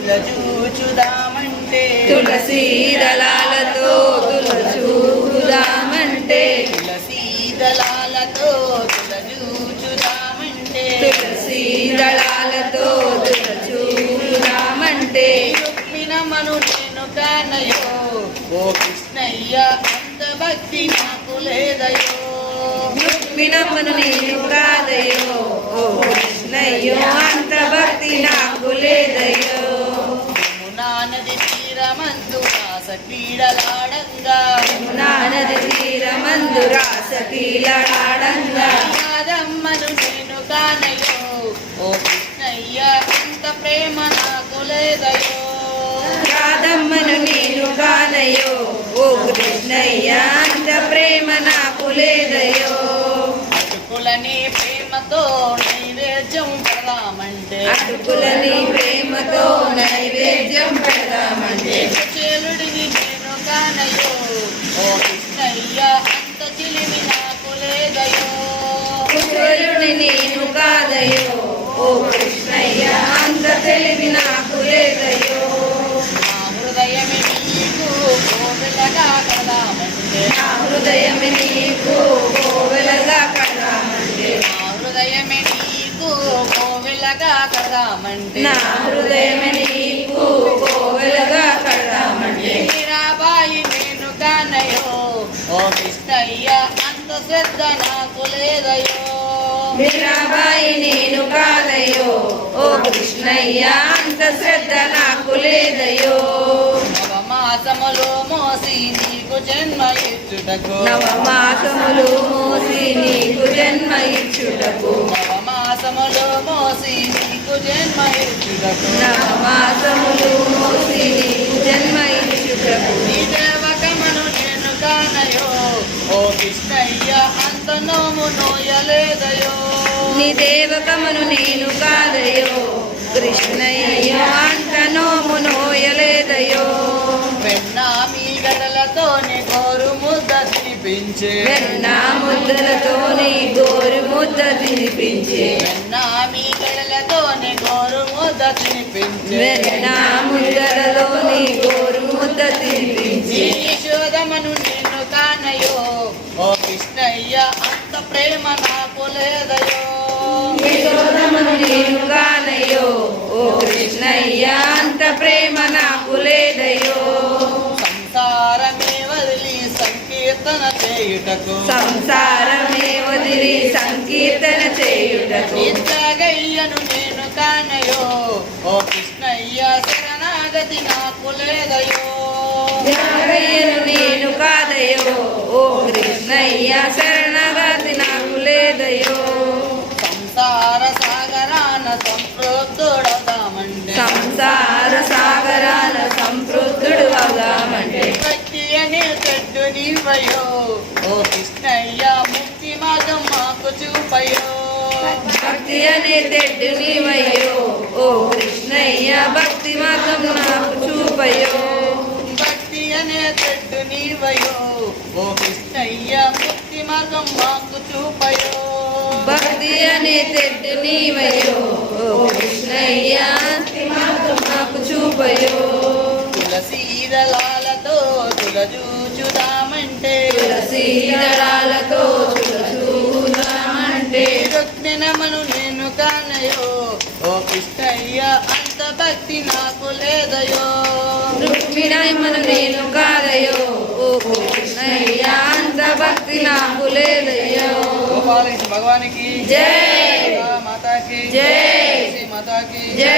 తులజూచుదామంటే తులసీ దళాలతో తులజూచుదామంటే తులసీ దళాలతో తులజూచుదామంటే తులసీ దళాలతో తులజూచుదామంటే రుక్మిణమను నేను కానయో ఓ కృష్ణయ్య అంత భక్తి నాకు లేదయో రుక్మిణమ్మను నేను కాదయో ఓ కృష్ణయ్యో అంత భక్తి నాకు లేదయ్యో యమునా నది తీరమందు రాస క్రీడలాడంగా యమునా నది తీరమందు రాస క్రీడలాడంగా రాధమ్మను నేను కానయో ఓ కృష్ణయ్య అంత ప్రేమ నాకు లేదయో రాధమ్మను నేను కానయో ఓ కృష్ణయ్య అంత ప్రేమ నాకు లేదయో అటుకులని ప్రేమతో నైవేద్యం పెడదామంటే అటుకులని ప్రేమతో నైవేద్యం పెడదామంటే చేలుడిని నేను కానయో ఓ కృష్ణయ్య అంత చిలిమి నాకు లేదయో కుశలుని నేను కాదయో ఓ కృష్ణయ్య అంత తెలివి నాకు లేదయో నా హృదయమే నీకు కోవెలగా కడదామంటే నా హృదయమే నీకు కోవెలగా కడదామంటే నా హృదయమే నీకు కోవెలగా కడదామంటే నా హృదయమే నీకు కోవెలగా కడదామంటే మీరాబాయి నేను కానయో ఓ కృష్ణయ్య అంత శ్రద్ధ నాకు లేదయో మీరాబాయి నేను కాదయో ఓ కృష్ణయ్య అంత శ్రద్ధ నాకు లేదయో నవమాసములు మోసి నీకు జన్మ ఇచ్చుటకు నవమాసములు మోసి నీకు జన్మ ఇచ్చుటకు నవమాసములు మోసి నీకు జన్మ ఇచ్చుటకు నవమాసములు మోసి నీకు జన్మ ఇచ్చుటకు నీ దేవకమను నేను కానయో ఓ కృష్ణయ్య అంత నోము నోయలేదయో నీ దేవకమును నేను కాదయో కృష్ణయ్య అంత నోము నోయలేదయో వెన్న మీ గడలతోనే గోరు ముద్ద తినిపించే వెన్న ముద్దలతో నీ గోరు ముద్ద తినిపించే వెన్న మీ గడలతోనే గోరు ముద్ద తినిపించే వెన్న ముద్దలతో నీ గోరు ముద్ద తినిపించే యశోదమను నేను కానయో ఓ కృష్ణయ్య అంత ప్రేమ నాకు లేదయో యశోదమను నేను కానయో ఓ కృష్ణయ్య అంత ప్రేమ నాకు లేదయో సంసారమే వదిలి సంకీర్తన చేయుటకు సంసారమే వదిలి సంకీర్తన చేయుటకు నిత్యగయ్యను నేను కానయో ఓ కృష్ణయ్య శరణాగతి నాకు లేదయో త్యాగయ్యను నేను కాదయో ఓ కృష్ణయ్య శరణగతి నాకు లేదయో సంసార సాగరాన సంపృక్తుడదామంటే సంసార సాగరాల సంపృక్తుడు అవుదామంటే భక్తి అనే చెట్టు నీవయో ఓ కృష్ణయ్య ముక్తి మార్గం మాకు చూపయో భక్తి అనే తెడ్డు నీవయ్యో ఓ కృష్ణయ్య భక్తి మార్గం నాకు చూపయో భక్తి అనే చెట్టు నీవయో ఓ కృష్ణయ్య ముక్తి మార్గం మాకు చూపయో భక్తి అనే తెడ్డు నీవయ్యో ఓ కృష్ణయ్య భక్తి మార్గం నాకు చూపయో తులసీ దళాలతో తులజూచుదామంటే తులసీ దళాలతో తులజూచుదామంటే రుక్మిణమను నేను కానయో ఓ కృష్ణయ్య అంత భక్తి నాకు లేదయో రుక్మిణమ్మను నేను కాదయో ఓ కృష్ణయ్య అంత భక్తి నాకు లేదయ్యో గోపాలకృష్ణ భగవానికి జై మాతాకి జై మాతాకి జై